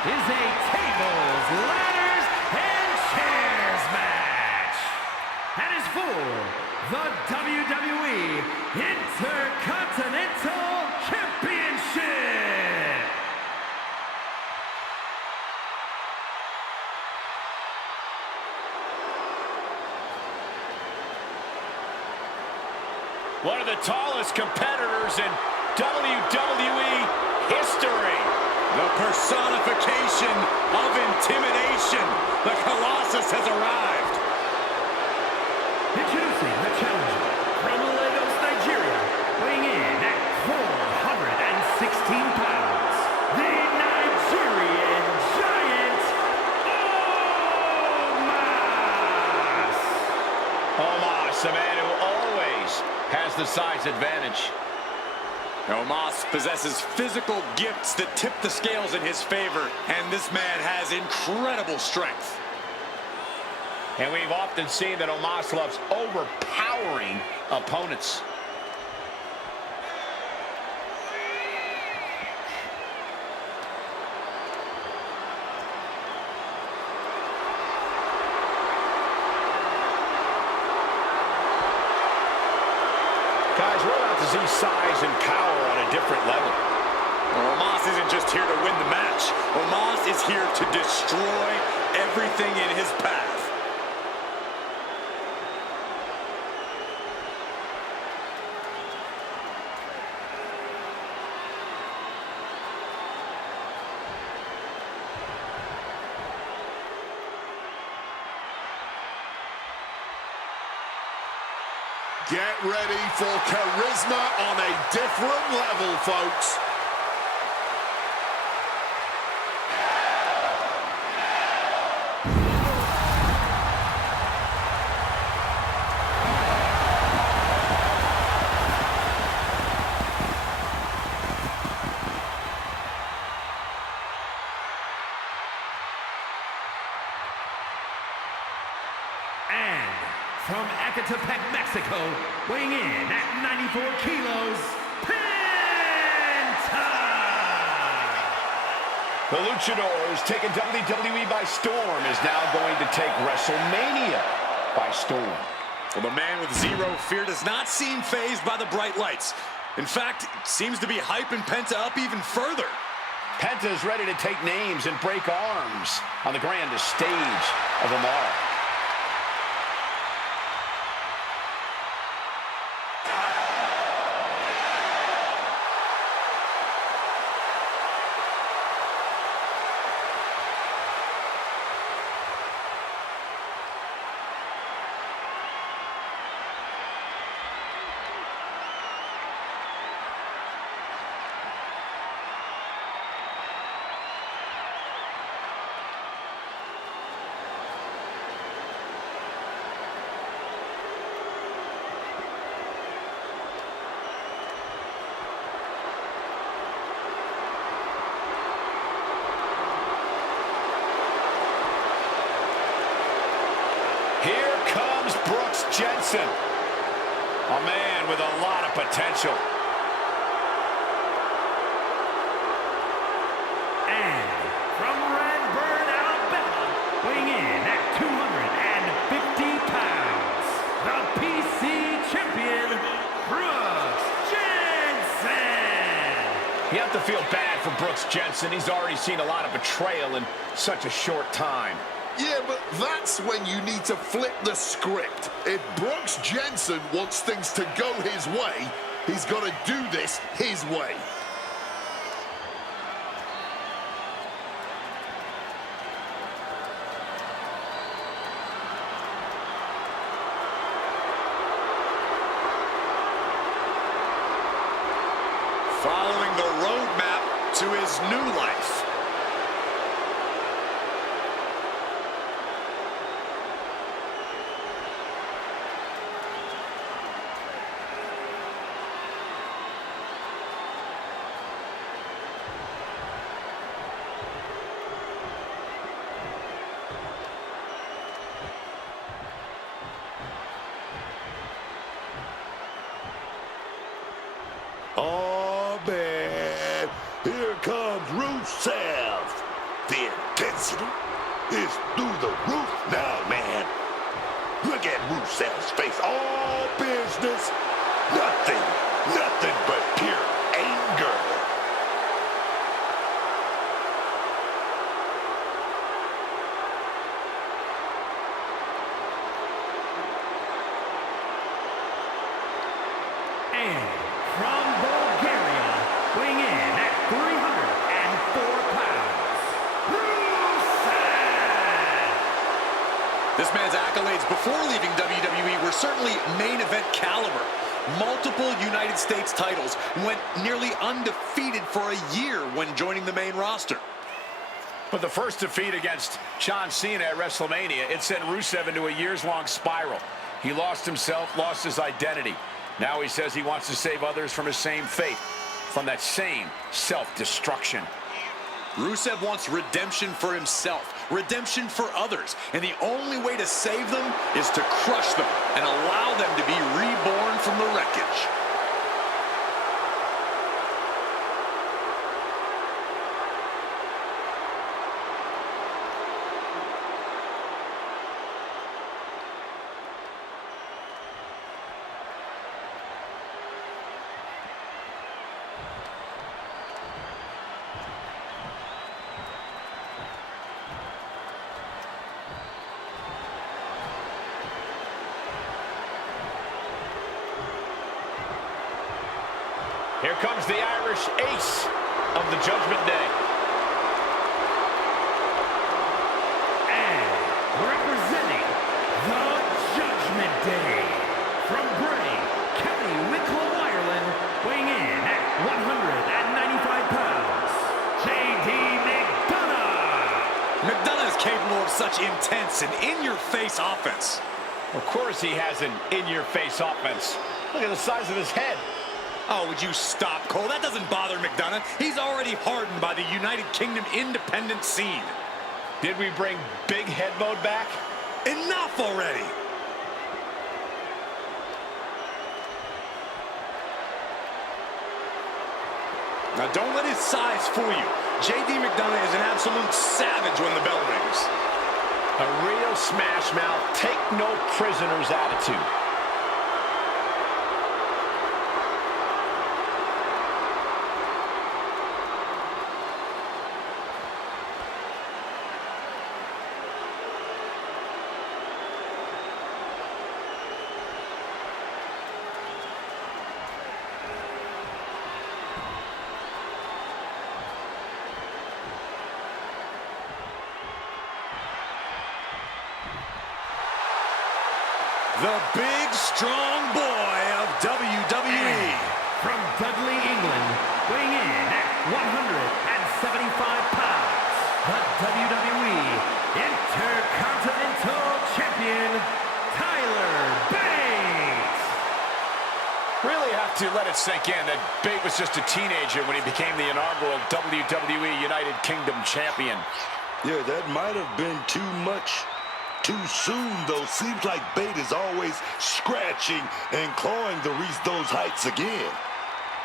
is a tables, ladders, and chairs match. That is for the WWE Intercontinental Championship. One of the tallest competitors in WWE history. The personification of intimidation. The Colossus has arrived. Introducing the challenger from Lagos, Nigeria, weighing in at 416 pounds, the Nigerian Giant, Omos! Omos, a man who always has the size advantage. Omos possesses physical gifts that tip the scales in his favor, and this man has incredible strength. And we've often seen that Omos loves overpowering opponents. Guys, we're about to see size and power on a different level. Omos isn't just here to win the match. Omos is here to destroy everything in his path. Get ready for charisma on a different level, folks. And from Ecatepec, Mexico, weighing in at 94 kilos, Penta! The Luchadors taking WWE by storm is now going to take Wrestlemania by storm. Well, the man with zero fear does not seem fazed by the bright lights. In fact, seems to be hyping Penta up even further. Penta is ready to take names and break arms on the grandest stage of them all. Here comes Brooks Jensen, a man with a lot of potential. And from Redburn, Alabama, weighing in at 250 pounds, the PC champion, Brooks Jensen! You have to feel bad for Brooks Jensen. He's already seen a lot of betrayal in such a short time. Yeah, but that's when you need to flip the script. If Brooks Jensen wants things to go his way, he's got to do this his way. Following the roadmap to his new life. Oh, man. Here comes Rusev. intensity is through the roof now, man. Look at Rusev's face. All business. Nothing but pure anger. And from Bulgaria, weighing in at 304 pounds, Rusev! This man's accolades before leaving WWE were certainly main event caliber. Multiple United States titles, went nearly undefeated for a year when joining the main roster. But the first defeat against John Cena at Wrestlemania, it sent Rusev into a years-long spiral. He lost himself, lost his identity. Now he says he wants to save others from his same fate, from that same self-destruction. Rusev wants redemption for himself, redemption for others, and the only way to save them is to crush them and allow them to be reborn from the wreckage. Here comes the Irish ace of the Judgment Day. And representing the Judgment Day, from Bray, County Wicklow, Ireland, weighing in at 195 pounds, J.D. McDonough! McDonough is capable of such intense and in-your-face offense. Of course he has an in-your-face offense. Look at the size of his head. Oh, would you stop, Cole? That doesn't bother McDonough. He's already hardened by the United Kingdom independent scene. Did we bring big head mode back? Enough already! Now, don't let his size fool you. J.D. McDonough is an absolute savage when the bell rings. A real smash mouth, take no prisoners attitude. The big, strong boy of WWE. And from Dudley, England, weighing in at 175 pounds, the WWE Intercontinental Champion, Tyler Bate! Really have to let it sink in that Bate was just a teenager when he became the inaugural WWE United Kingdom Champion. Yeah, that might have been too much. Too soon, though. Seems like Bate is always scratching and clawing to reach those heights again.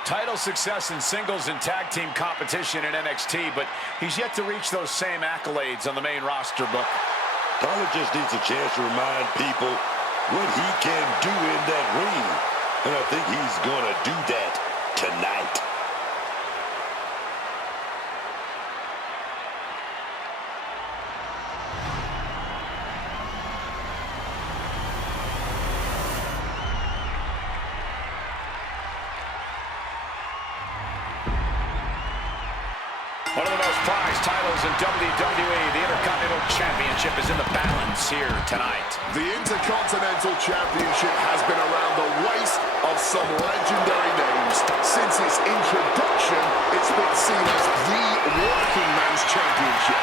Title success in singles and tag team competition in NXT, but he's yet to reach those same accolades on the main roster book. Tyler just needs a chance to remind people what he can do in that ring. And I think he's going to do that tonight. One of the most prized titles in WWE, the Intercontinental Championship, is in the balance here tonight. The Intercontinental Championship has been around the waist of some legendary names. Since its introduction, it's been seen as the working man's championship.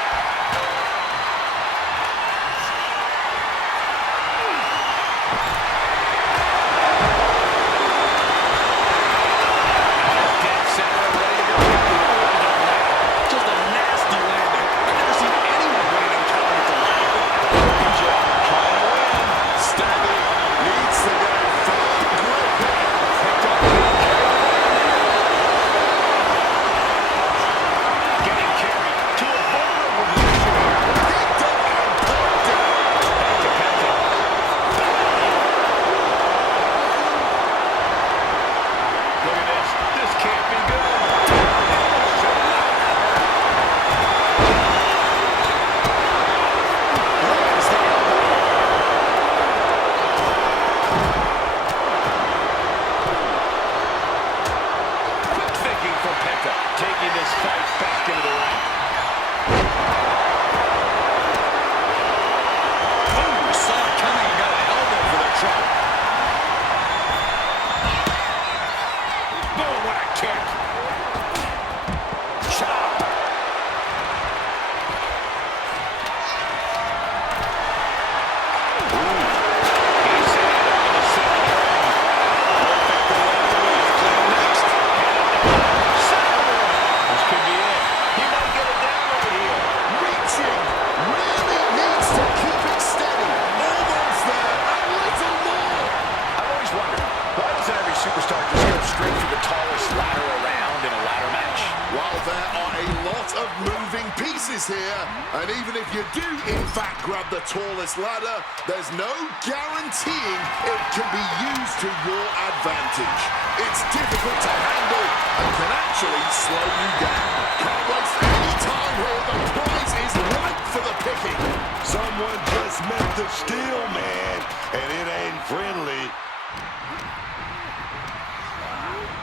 is here, and even if you do, in fact, grab the tallest ladder, there's no guaranteeing it can be used to your advantage. It's difficult to handle and can actually slow you down. Can't waste any time here. The prize is ripe for the picking. Someone just met the steel, man, and it ain't friendly.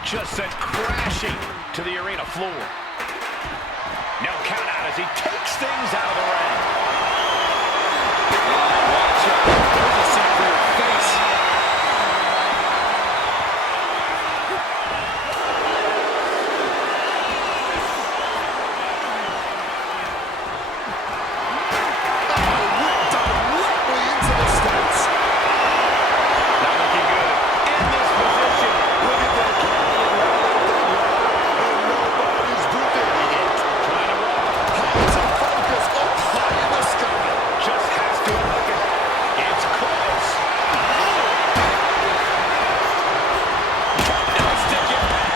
Just sent crashing to the arena floor. No count out as he takes things out of the ring. Watch out. There's a sight for your face. Directly into the stance. Not looking good. In this position. Look at that and nobody's preventing it. Trying to roll. Hard to focus up high in the sky. Just has to look at it. It's close. Now stick it back.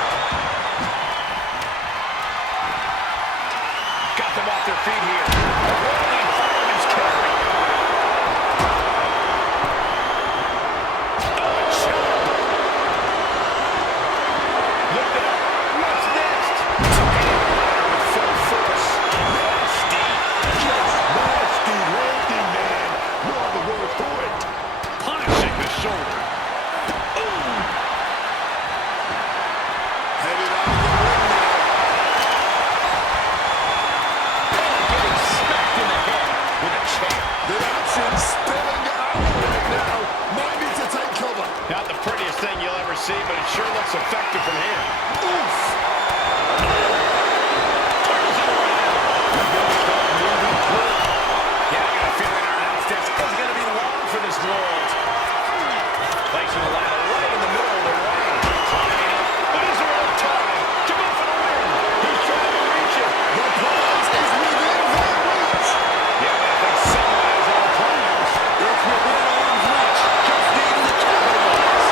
Got them off their feet here. A rolling fireman's carry. Oh, a chop. Lift it up. What's next? With full force. Nasty. Just nasty landing, man. No other word for it. Punishing the shoulder. Headed out of the ring now. Getting smacked in the head with a chair. The action spilling out right now. Might need to take cover. Not the prettiest thing you'll ever see, but it sure looks effective from here. Oof. Turns it around. Yeah, I got a feeling our announce desk isn't going to be long for this world. Placing the ladder right in the middle of the ring. Climbing up. But is there enough time to go for the win? He's trying to reach it. The prize is within their reach. Yeah, but I think someone has all plans. It's within arm's reach. Just needing to capitalize.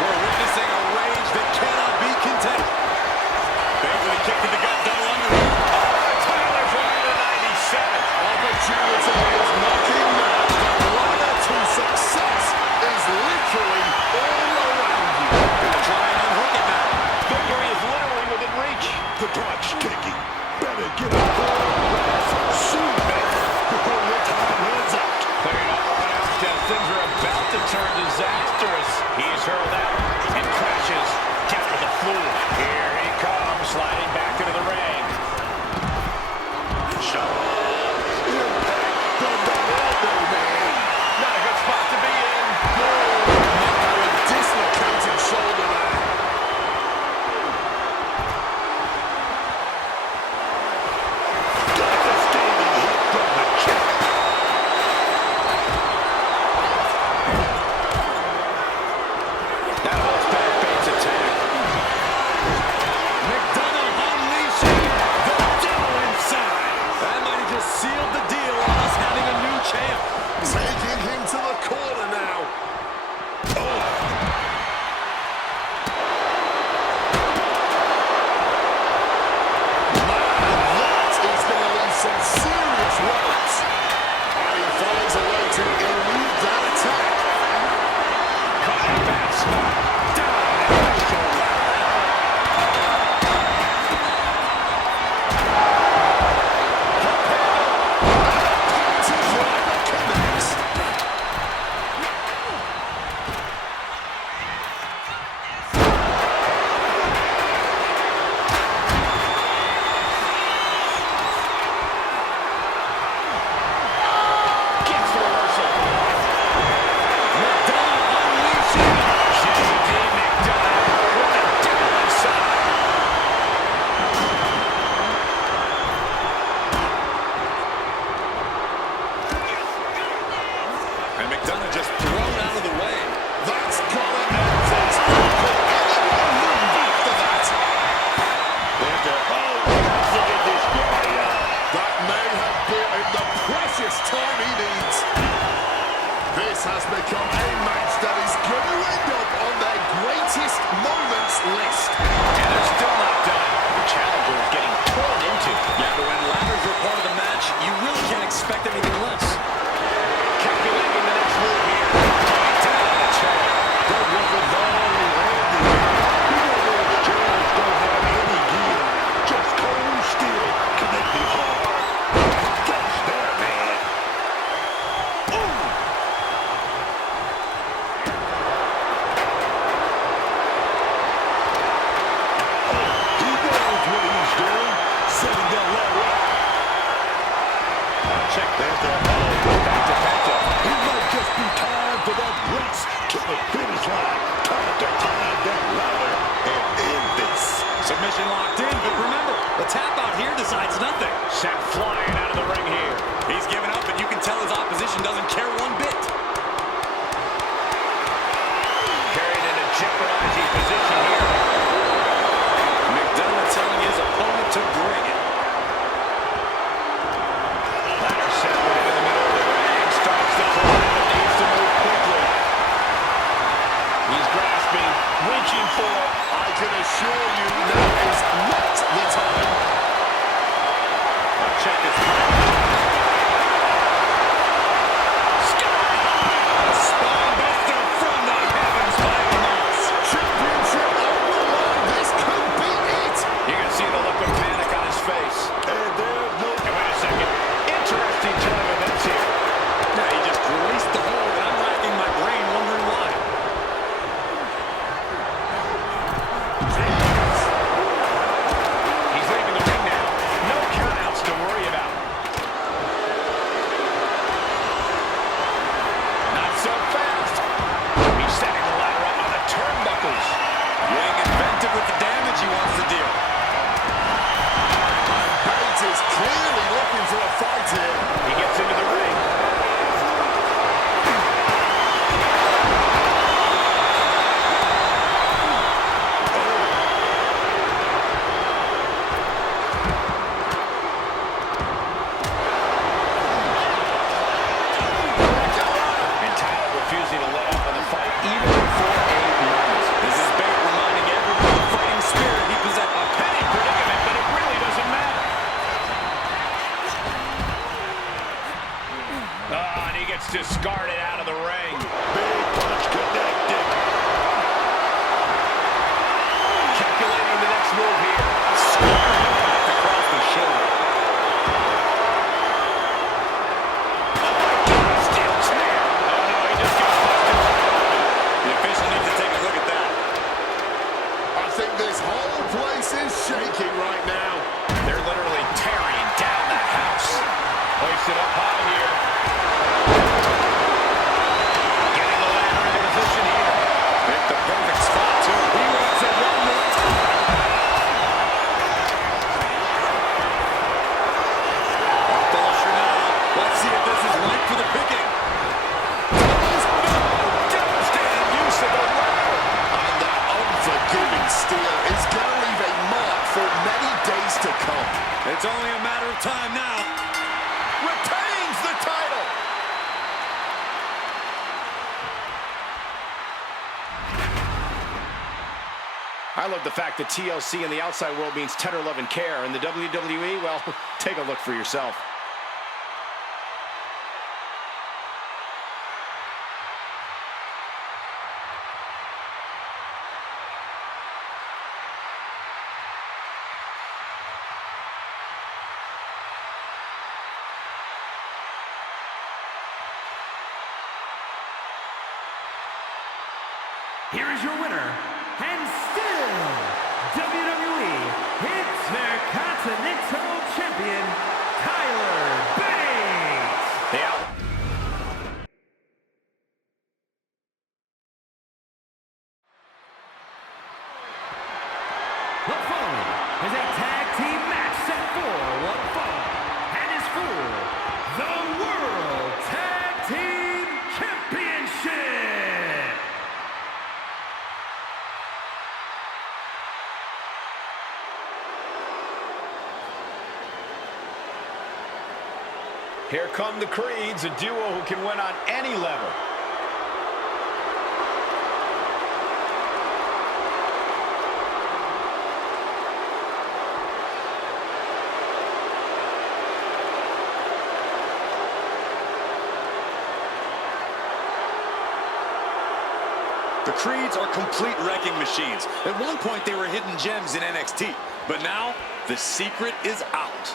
We're witnessing a rage that cannot be contained. Bailey kick to the gut, double under. Tyler Flying to 97. Opportunity is knocking now. The ladder to success is literally all around you. Gonna try and unhook it now. Victory is literally within reach. The clock's ticking. Better get a full blast soon, man, before your time runs out. Clearing up our announce desk. Things are about to turn disastrous. He's hurled out and crashes down to the floor. Here he comes, sliding back into the ring. Impact from that elbow, man. Not a good spot to be in. A dislocated shoulder there. There's the back to Penta. It might just be time for that race to the finish line. Time to climb that ladder and end this. Submission locked in, but remember, the tap out here decides nothing. Sent flying out of the ring here. He's given up, and you can tell his opposition doesn't care one bit. Carried in a jeopardizing position here. McDonough telling his opponent to bring it. Ladder set right in the middle of the ring. Starts to climb and needs to move quickly. He's grasping, reaching for. I can assure you now is not the time. Check his power. Spine buster from the heavens by Moss. Championship on the line. This could be it. You can see the look of panic on his face. And there's no... And wait a second. Interesting turn of events here. Yeah, he just released the hold, and I'm racking my brain wondering why. He's leaving the ring now. No countouts to worry about. Not so fast. He's setting the ladder up on the turnbuckles. Getting inventive with the damage he wants to deal. Bates is clearly looking for a fight here. He gets into the ring. And Tyler refusing to let up on the fight even for a moment. This is Bate reminding everyone of the fighting spirit he possessed. A penny predicament, but it really doesn't matter. And he gets discarded out of the ring. Big punch connected. Calculating the next move here. Square impact across the shoulder. Oh my God, steel chair. Oh no, he just got busted. The official needs to take a look at that. I think this whole place is shaking right now. They're literally tearing down the house. Hoisted up high here. Getting the ladder into position here. Picked the perfect spot, too. He wants it one more time. Off the ladder now. Let's see if this is right for the picking. Devastating use of the ladder. And that unforgiving steel is going to leave a mark for many days to come. It's only a matter of time now. Retains the title. I love the fact that TLC in the outside world means tender love and care. In the WWE, well, take a look for yourself. Here is your winner, and still WWE Intercontinental Champion, Tyler Bates. The following is a tag team match set for one fall and is for the World Tag Team Championship. Here come the Creeds, a duo who can win on any level. The Creeds are complete wrecking machines. At one point, they were hidden gems in NXT. But now, the secret is out.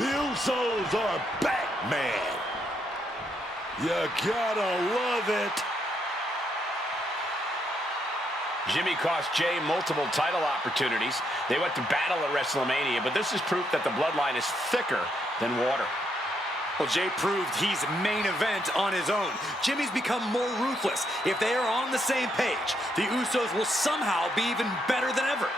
The Usos are back, man. You gotta love it. Jimmy cost Jay multiple title opportunities. They went to battle at Wrestlemania, but this is proof that the bloodline is thicker than water. Well, Jay proved he's main event on his own. Jimmy's become more ruthless. If they are on the same page, the Usos will somehow be even better than ever.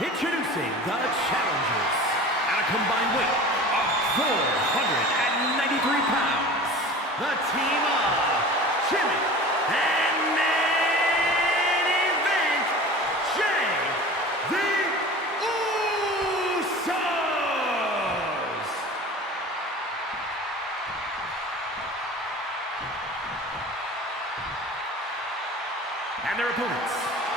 Introducing the challengers at a combined weight of 493 pounds, the team of Jimmy and main event Jay the Usos. And their opponents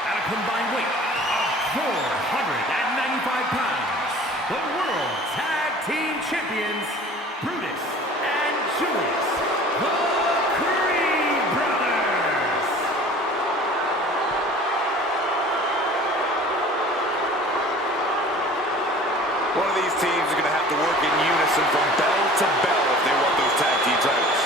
at a combined weight of 495 pounds, the World Tag Team Champions, Brutus and Julius, the Creed Brothers. One of these teams is going to have to work in unison from bell to bell if they want those tag team titles.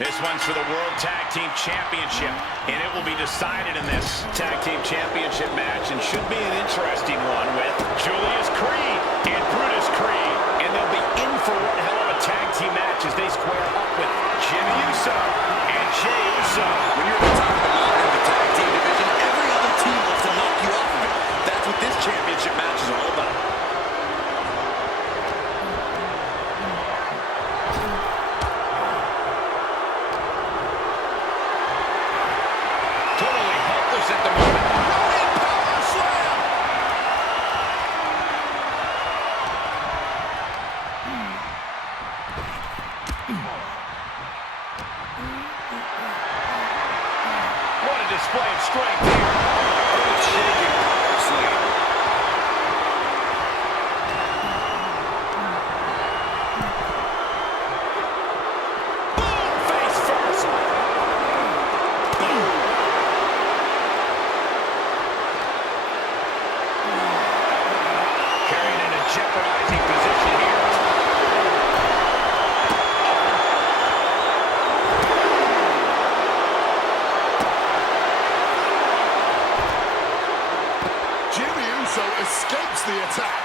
This one's for the World Tag Team Championship, and it will be decided in this Tag Team Championship match, and should be an interesting one with Julius Creed and Brutus Creed. And they'll be in for one hell of a tag team match as they square up with Jimmy Uso and Jay Uso. When you're at the top of the mountain in the tag team division, every other team wants to knock you off of it. That's what this championship match is all about. At the moment. Running power slam. What a display of strength here. Earth-shaking power slam. Boom! Face first. Boom! Carried in a jeopardizing position here. Jimmy Uso escapes the attack.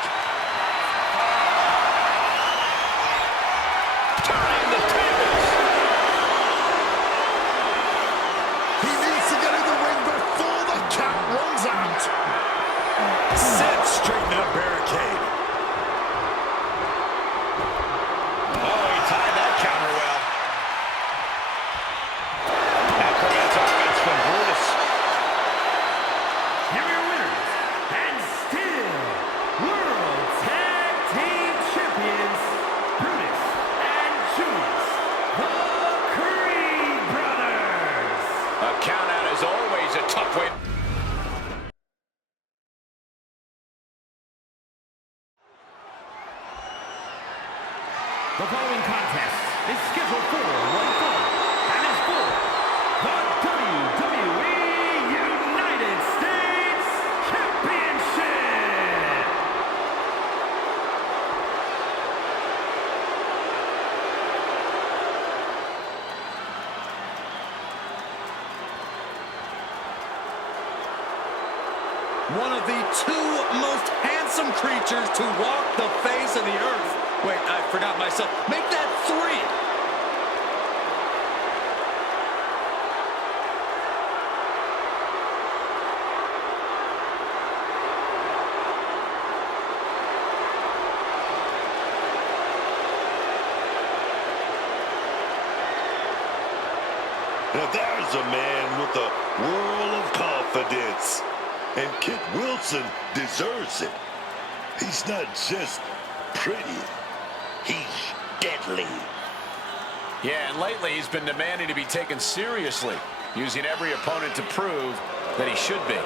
Turning the tables. He needs to get in the ring before the count runs out. Set straighten up barricade. Oh, he tied that counter well. That prevents offense from Brutus. Here are your winners, and still World Tag Team Champions, Brutus and Julius, the Creed Brothers. A count out is always a tough way. The following contest is scheduled for one fall and is for the WWE United States Championship. One of the two most handsome creatures to walk the face of the earth. Wait, I forgot myself. Make that three. Now there's a man with a world of confidence. And Kit Wilson deserves it. He's not just pretty. He's deadly. Yeah, and lately he's been demanding to be taken seriously, using every opponent to prove that he should be.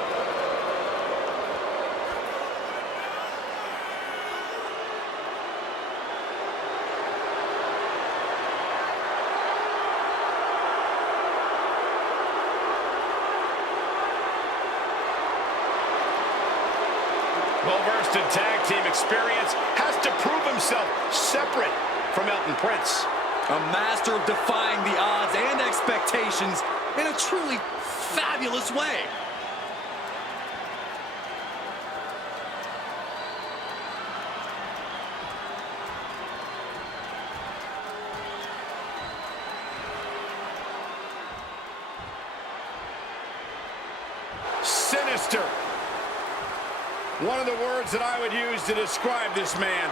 Well-versed in tag team experience, has to prove himself separate from Elton Prince. A master of defying the odds and expectations in a truly fabulous way. Sinister. One of the words that I would use to describe this man.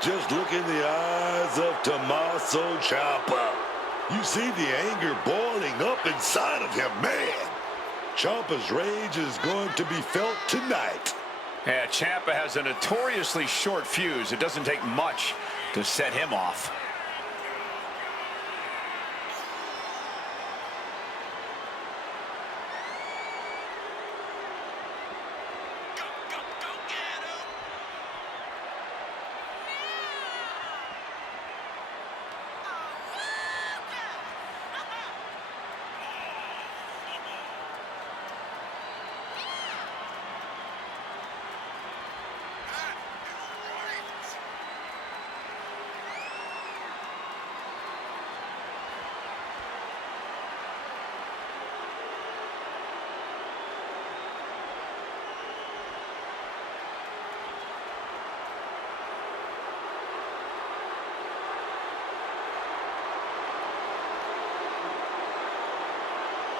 Just look in the eyes of Tommaso Ciampa. You see the anger boiling up inside of him, man. Ciampa's rage is going to be felt tonight. Yeah, Ciampa has a notoriously short fuse. It doesn't take much to set him off.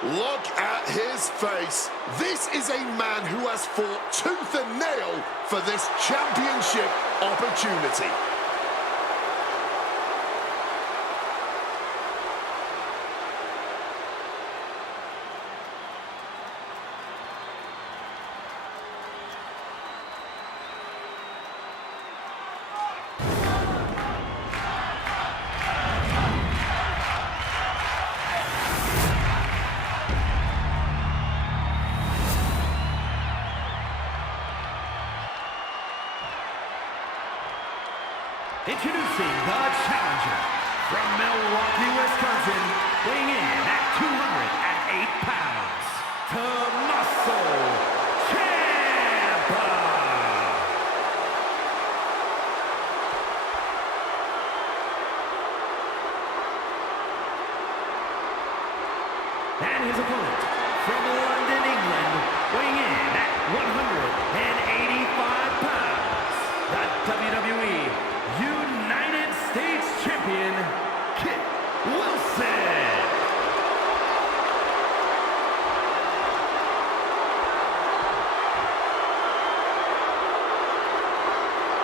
Look at his face. This is a man who has fought tooth and nail for this championship opportunity. Introducing the challenger from Milwaukee, Wisconsin, weighing in at 208 pounds, Tommaso Ciampa. And his opponent from London, England, weighing in at 185 pounds, the WWE United States Champion, Kit Wilson.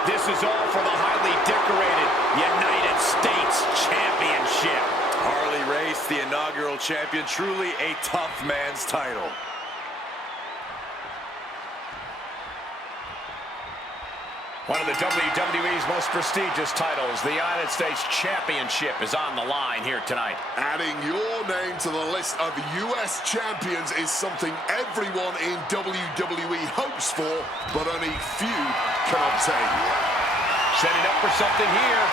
This is all for the highly decorated United States Championship. Harley Race, the inaugural champion, truly a tough man's title. One of the WWE's most prestigious titles, the United States Championship, is on the line here tonight. Adding your name to the list of US champions is something everyone in WWE hopes for, but only few can obtain. Setting up for something here.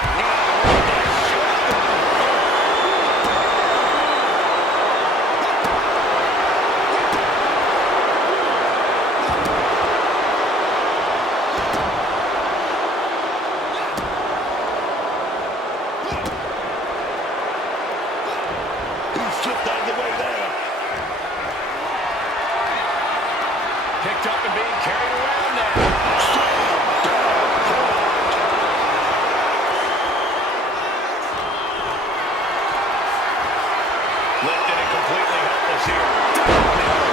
Picked up and being carried around now. Lifted and completely helpless here.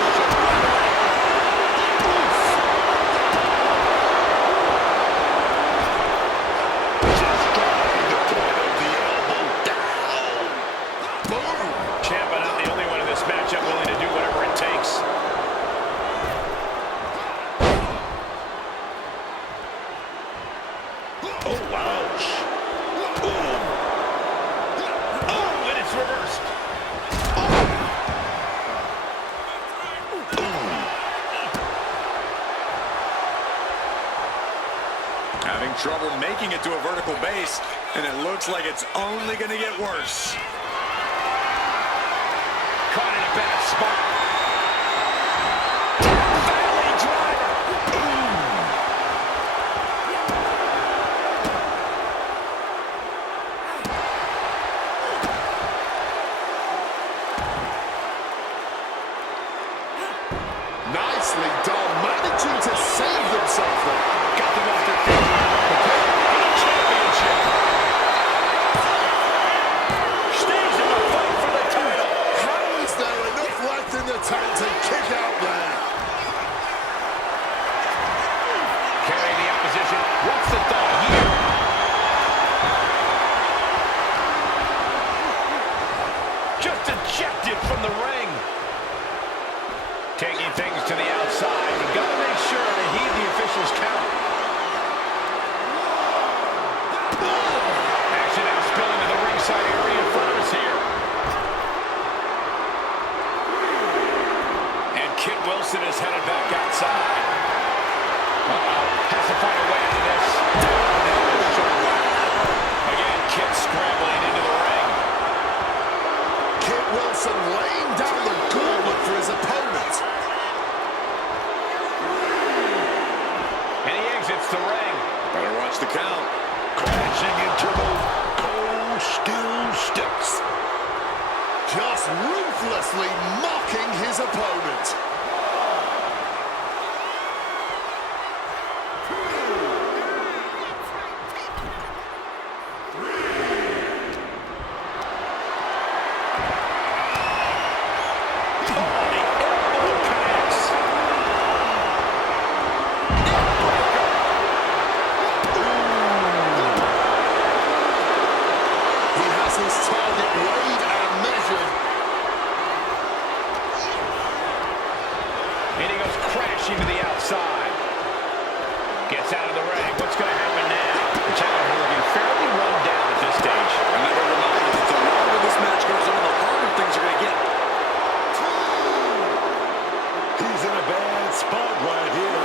Oh, ouch. Oh, Oh, and it's reversed. Having trouble making it to a vertical base, and it looks like it's only going to get worse. Caught in a bad spot. Valley driver. Nicely done, managing to save themselves there. Got them off their feet. Championship. Stays in the fight for the title. How is there enough left in the tank to kick out there? Carrying the opposition. What's the thought here? Just ejected from the ring. Taking things to the outside. You gotta make sure to heed the official's count. Action now spilling to the ringside area in front of us here. And Kit Wilson is headed back outside. Has to find a way out of this. Again, Kit scrambling into the ring. Kit Wilson laying down the gauntlet for his opponent. And he exits the ring. Better watch the count. crashing into the cold steel steps. Just ruthlessly mocking his opponent. To the outside. Gets out of the ring. What's going to happen now? The challenger looking fairly run down at this stage. Another reminder that the longer this match goes on, the harder things are going to get. He's in a bad spot right here.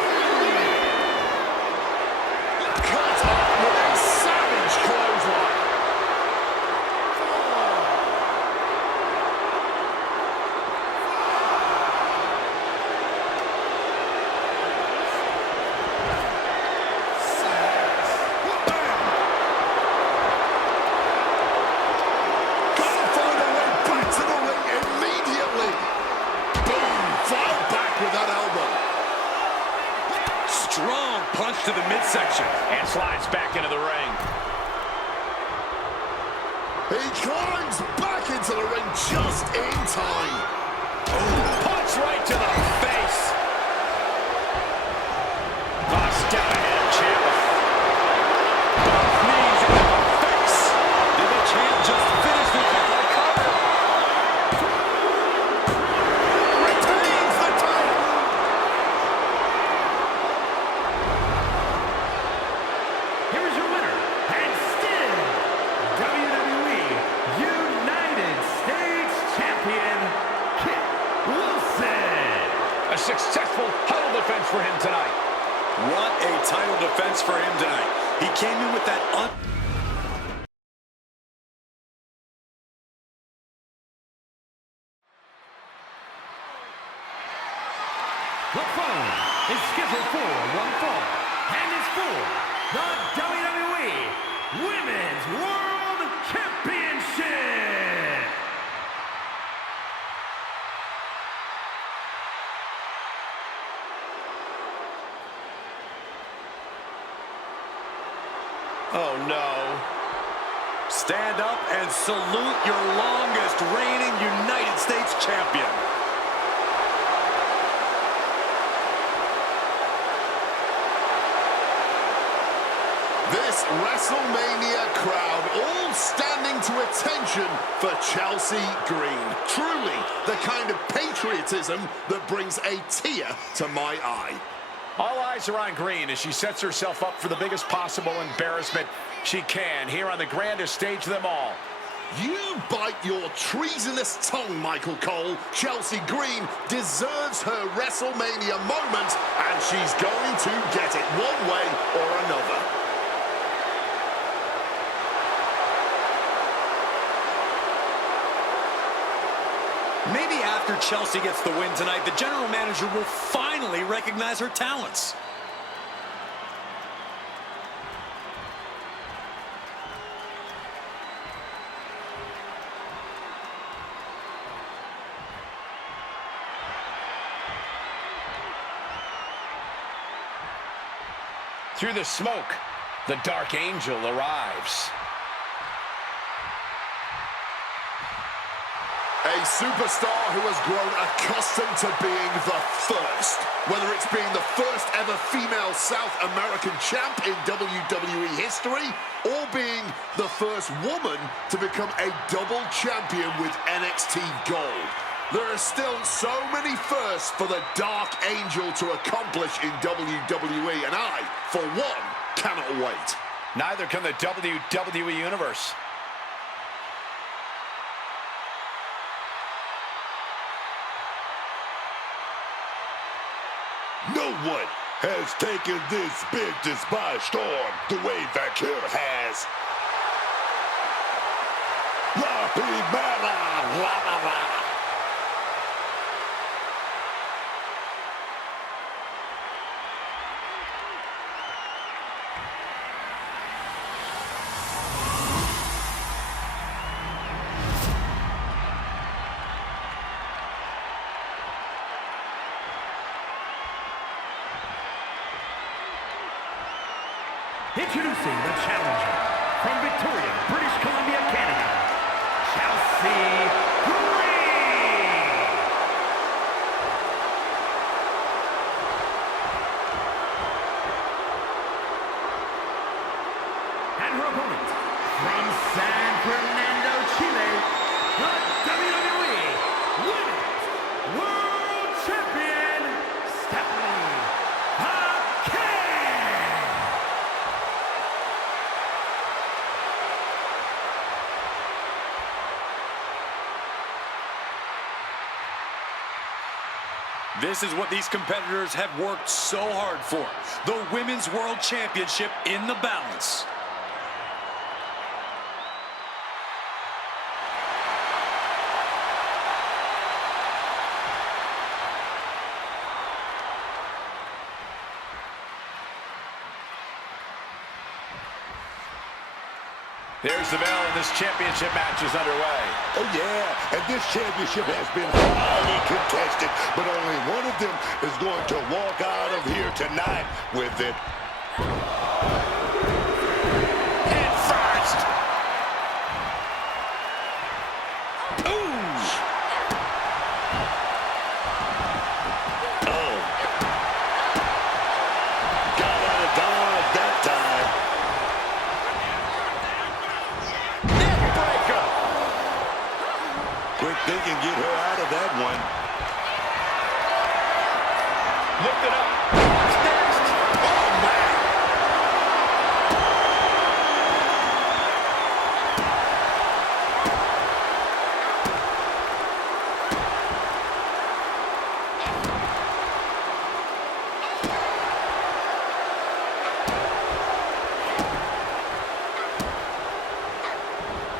Cut off with a savage clothesline. Strong punch to the midsection. And slides back into the ring. He climbs back into the ring just in time. Punch right to the face. Lost down ahead, champ. Both knees into the face. Did the champ just finish the cover? Retains the title. Here is your winner, and still WWE United States Champion, Kit Wilson. A successful title defense for him tonight. What a title defense for him tonight. He came in with that The phone is scheduled for one fall, and is for the WWE Women's World Championship. Oh, no. stand up and salute your longest reigning United States champion. This Wrestlemania crowd all standing to attention for Chelsea Green. Truly the kind of patriotism that brings a tear to my eye. All eyes are on Green as she sets herself up for the biggest possible embarrassment she can here on the grandest stage of them all. You bite your treasonous tongue, Michael Cole. Chelsea Green deserves her WrestleMania moment, and she's going to get it one way or another. Maybe after Chelsea gets the win tonight, the general manager will finally recognize her talents. Through the smoke, the Dark Angel arrives. A superstar who has grown accustomed to being the first. Whether it's being the first ever female South American champ in WWE history, or being the first woman to become a double champion with NXT Gold. There are still so many firsts for the Dark Angel to accomplish in WWE, and I, for one, cannot wait. Neither can the WWE Universe. No one has taken this business by storm the way Vakir has. Introducing the challenger from Victoria, British Columbia, Canada, Chelsea Green. And her opponent from San Fernando, Chile, the WWE Women's World Champion, Stephanie Hackett. This is what these competitors have worked so hard for. The Women's World Championship in the balance. There's the bell, and this championship match is underway. Oh, yeah, and this championship has been highly contested, but only one of them is going to walk out of here tonight with it. Head first. Ooh! Oh. Got out of dodge that time. Quick thinking, get her out of that one. Lift it up. What's next? Oh, man.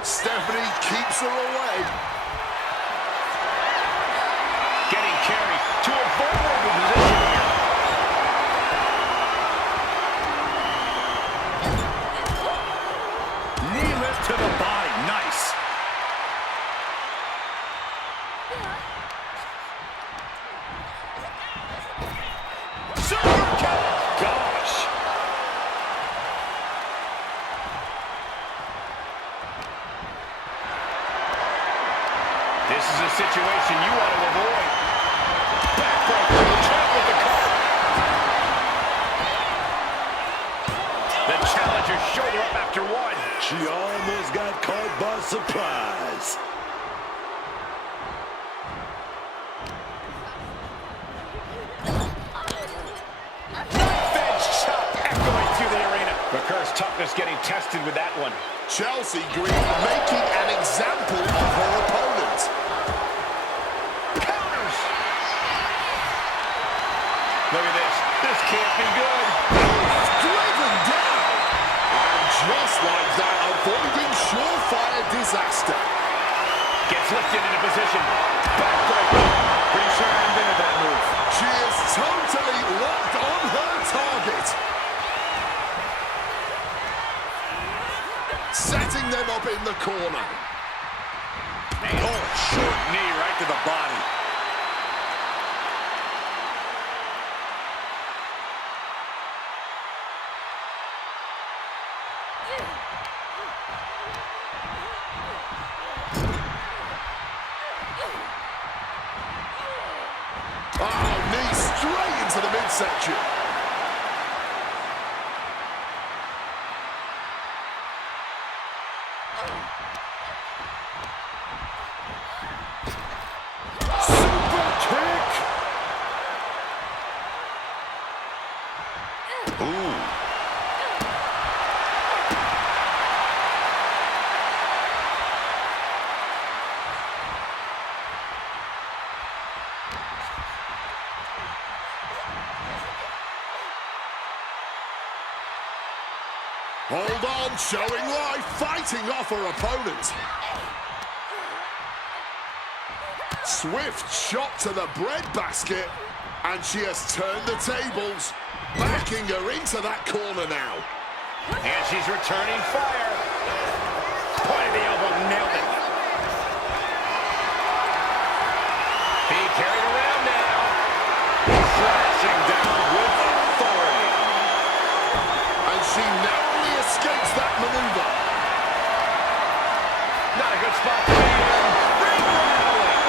Stephanie keeps her away. Getting carried to a vulnerable position here. Knee lift to the body. Nice. Super kick. Gosh. This is a situation you want to avoid. Backbreaker, the trap with the cover. The challenger's shoulder up after one. She almost got caught by surprise. Chelsea toughness getting tested with that one. Chelsea Green making an example of her opponent. Counters. Look at this. This can't be good. Driven down. And just like that, avoiding surefire disaster. Gets lifted into position. Backbreaker. Pretty sure I invented that move. She is totally locked on her target. Setting them up in the corner. Oh, short knee right to the body. Oh, knee straight into the midsection. Super kick. Ooh. Hold on, showing life, fighting off her opponent. Swift shot to the breadbasket, and she has turned the tables, backing her into that corner now. And she's returning fire. Point of the elbow, nailed it. Being carried around now. Crashing down with authority. And she narrowly escapes that maneuver. Not a good spot to be in. Ring rattling.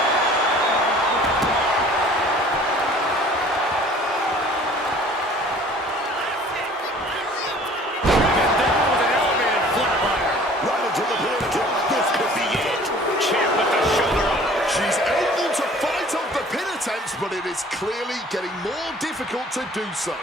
Bring it down with an elevated flatliner. Right into the pin. This could be it. Champ with the shoulder up. She's able to fight off the pin attempts, but it is clearly getting more difficult to do so.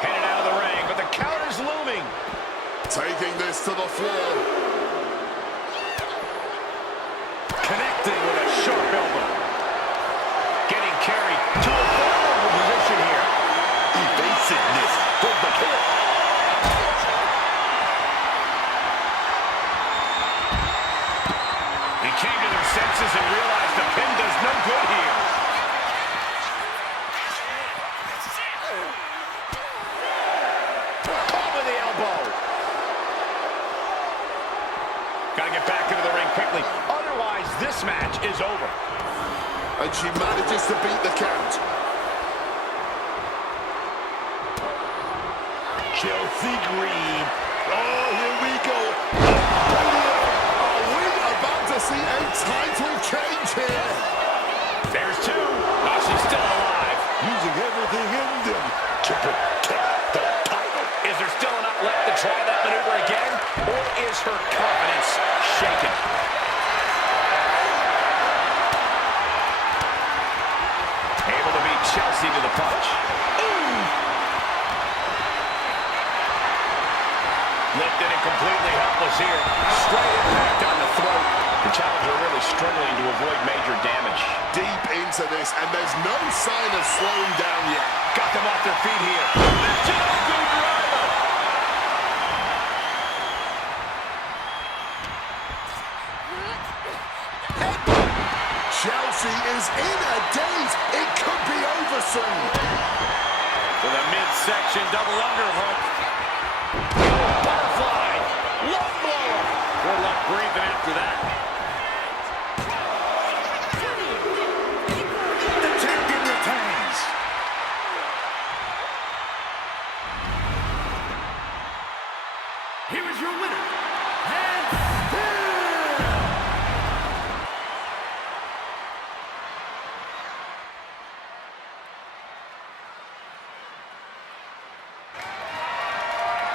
Headed out of the ring, but the counter's looming. Taking this to the floor. Connecting with a sharp elbow. Getting carried to a vulnerable position here. Evasiveness from the pin. He came to their senses and realized the pin does no good here. Caught with the elbow. Got to get back into the ring quickly. Otherwise, this match is over. And she manages to beat the count. Chelsea Green. Oh, here we go. Are we about to see a title change here? There's two. Oh, she's still alive. Using everything in them to protect the title. Is there still enough left to try that maneuver again? Or is her confidence shaken? Able to beat Chelsea to the punch. Lifted and completely helpless here. Straight impact on the throat. The challenger really struggling to avoid major damage. Deep into this, and there's no sign of slowing down yet. Got them off their feet here. Chelsea driver. Chelsea is in a daze. It could be over soon. With a midsection double underhook. Butterfly. Love blower. Good luck breathing after that. The champion retains. Here is your winner, and still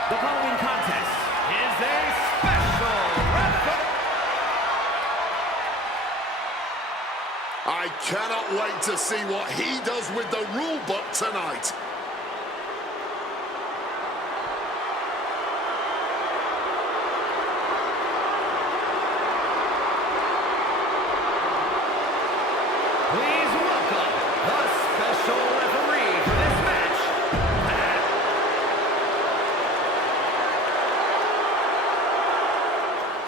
The following contest is a special referee. I cannot wait to see what he does with the rule book tonight. Please welcome the special referee for this match,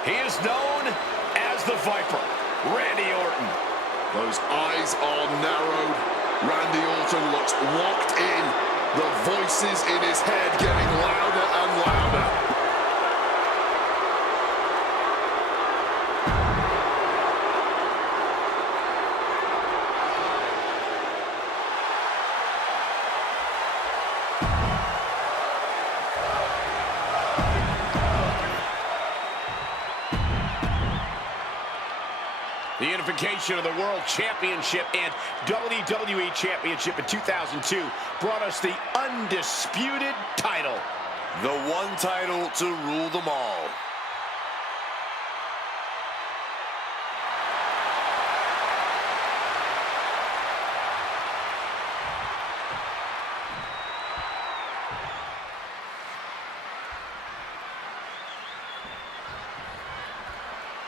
He is known as the Viper, Randy Orton. Those eyes are narrowed. Randy Orton looks locked in. The voices in his head getting louder and louder. The unification of the World Championship and WWE Championship in 2002 brought us the undisputed title. The one title to rule them all.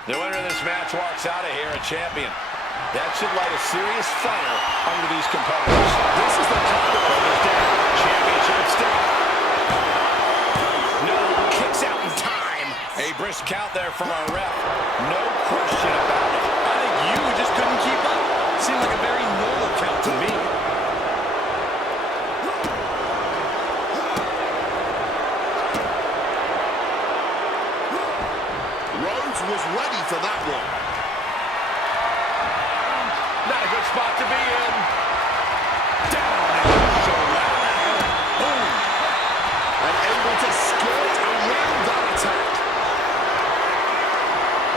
The winner of this match walks out of here a champion. That should light a serious fire under these competitors. This is the kind of championship at stake. No, kicks out in time. A brisk count there from our ref. No question about it. I think you just couldn't keep up. Seemed like a very normal count to me. Was ready for that one. Not a good spot to be in. Down and so loud. Boom. And able to skirt around that attack.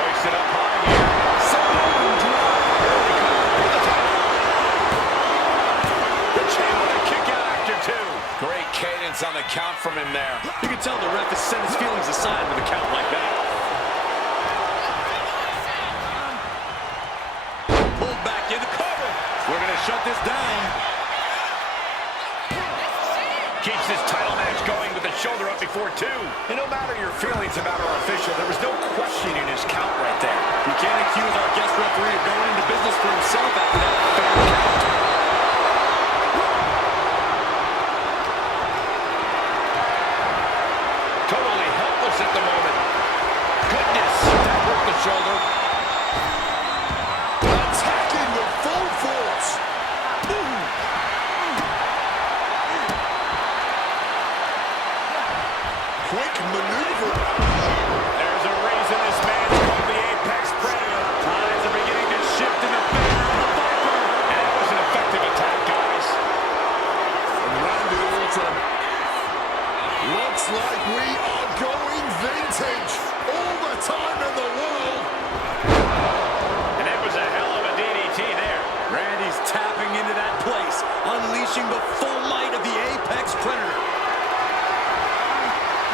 Hoist it up high here. Someone drop. Here we come for the top. The champ with a kick out after two. Great cadence on the count from him there. You can tell the ref has set his feelings aside with a count like that. We're going to shut this down. Keeps this title match going with the shoulder up before two. And no matter your feelings about our official, there was no questioning his count right there. You can't accuse our guest referee of going into business for himself after that fair count. Totally helpless at the moment. Goodness, that broke the shoulder. Attacking with full force. Quick maneuver. There's a reason this man's called the Apex Predator. Tides are beginning to shift in the favor of the Viper. And that was an effective attack, guys. Randy Orton. Looks like we are going vintage. All the time in the world. And it was a hell of a DDT there. Randy's tapping into that place, unleashing the full might of the Apex Predator.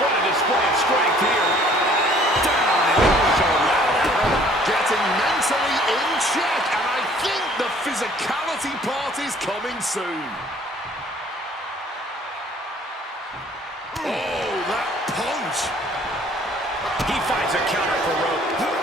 What a display of strength here. Down and so loud. Getting mentally in check, and I think the physicality part is coming soon. Oh, that punch. He finds a counter for Rope.